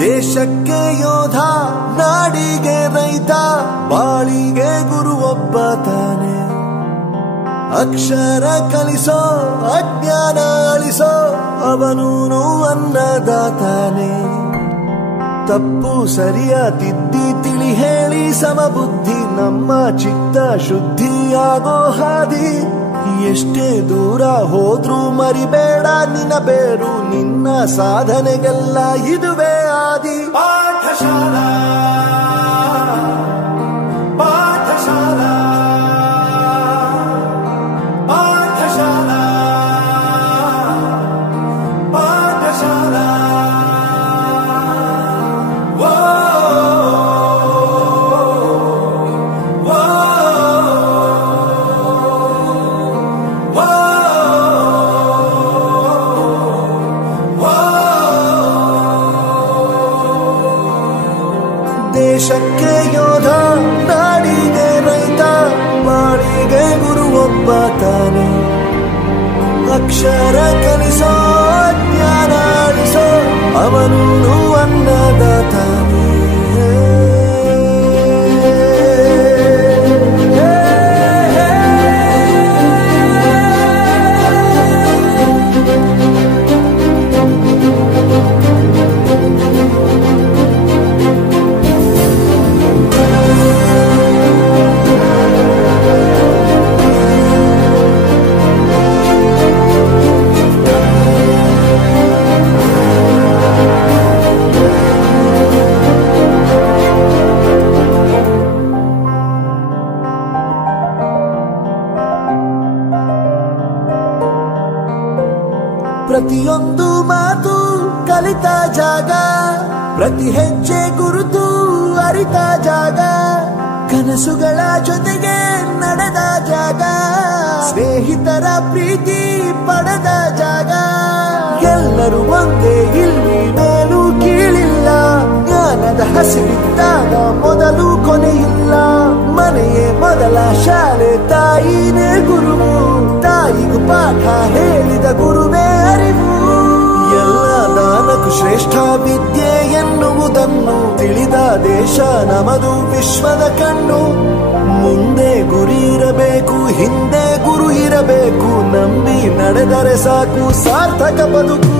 ದೇಶಕ್ಕೆ ಯೋಧ, ನಾಡಿಗೆ ರೈತ, ಬಾಳಿಗೆ ಗುರು ಒಬ್ಬ ತಾನೆ. ಅಕ್ಷರ ಕಲಿಸೋ, ಅಜ್ಞಾನ ಅಳಿಸೋ, ಅವನೂನು ಅನ್ನದಾತಾನೆ. ತಪ್ಪು ಸರಿಯ ತಿದ್ದಿ ತಿಳಿ ಹೇಳಿ ಸಮಬುದ್ಧಿ, ನಮ್ಮ ಚಿತ್ತ ಶುದ್ಧಿಯಾಗೋ ಹಾದಿ. ಎಷ್ಟೇ ದೂರ ಹೋದ್ರೂ ಮರಿಬೇಡ ನಿನ್ನ ಬೇರು, ನಿನ್ನ ಸಾಧನೆಗೆಲ್ಲ ಇದುವೇ ಆದಿ. ಪಾಠಶಾಲಾ ಪಾಠಶಾಲಾ ಪಾಠಶಾಲಾ ಪಾಠಶಾಲಾ. ದೇಶಕ್ಕೆ ಯೋಧ, ನಾಡಿಗೆ ರೈತ, ಬಾಳಿಗೆ ಗುರು ಒಬ್ಬ ತಾನೆ. ಅಕ್ಷರ ಕಲಿಸೋ, ಜ್ಞಾನ ಅಳಿಸೋ, ಅವನೂನು ಅನ್ನದಾತಾನೆ. ಪ್ರತಿಯೊಂದು ಮಾತು ಕಲಿತ ಜಾಗ, ಪ್ರತಿ ಹೆಜ್ಜೆ ಗುರುತು ಅರಿತ ಜಾಗ, ಕನಸುಗಳ ಜೊತೆಗೆ ನಡೆದ ಜಾಗ, ಸ್ನೇಹಿತರ ಪ್ರೀತಿ ಪಡೆದ ಜಾಗ. ಎಲ್ಲರೂ ಒಂದೇ, ಇಲ್ಲಿ ಮೇಲೂ ಕೀಳಿಲ್ಲ, ಜ್ಞಾನದ ಹಸಿವಿದ್ದಾಗ ಮೊದಲು ಕೊನೆಯಿಲ್ಲ. ಮನೆಯೇ ಮೊದಲ ಶಾಲೆ, ತಾಯಿನೇ ಗುರುವು, ತಾಯಿಗೂ ಪಾಠ ಹೇಳಿದ ಗುರುವೇ ಅರಿವು. ಎಲ್ಲ ದಾನಕ್ಕೂ ಶ್ರೇಷ್ಠ ವಿದ್ಯೆ ಎನ್ನುವುದನ್ನು ತಿಳಿದ ದೇಶ ನಮದು, ವಿಶ್ವದ ಕಣ್ಣು. ಮುಂದೆ ಗುರಿ ಇರಬೇಕು, ಹಿಂದೆ ಗುರು ಇರಬೇಕು, ನಂಬಿ ನಡೆದರೆ ಸಾಕು ಸಾರ್ಥಕ ಬದುಕು.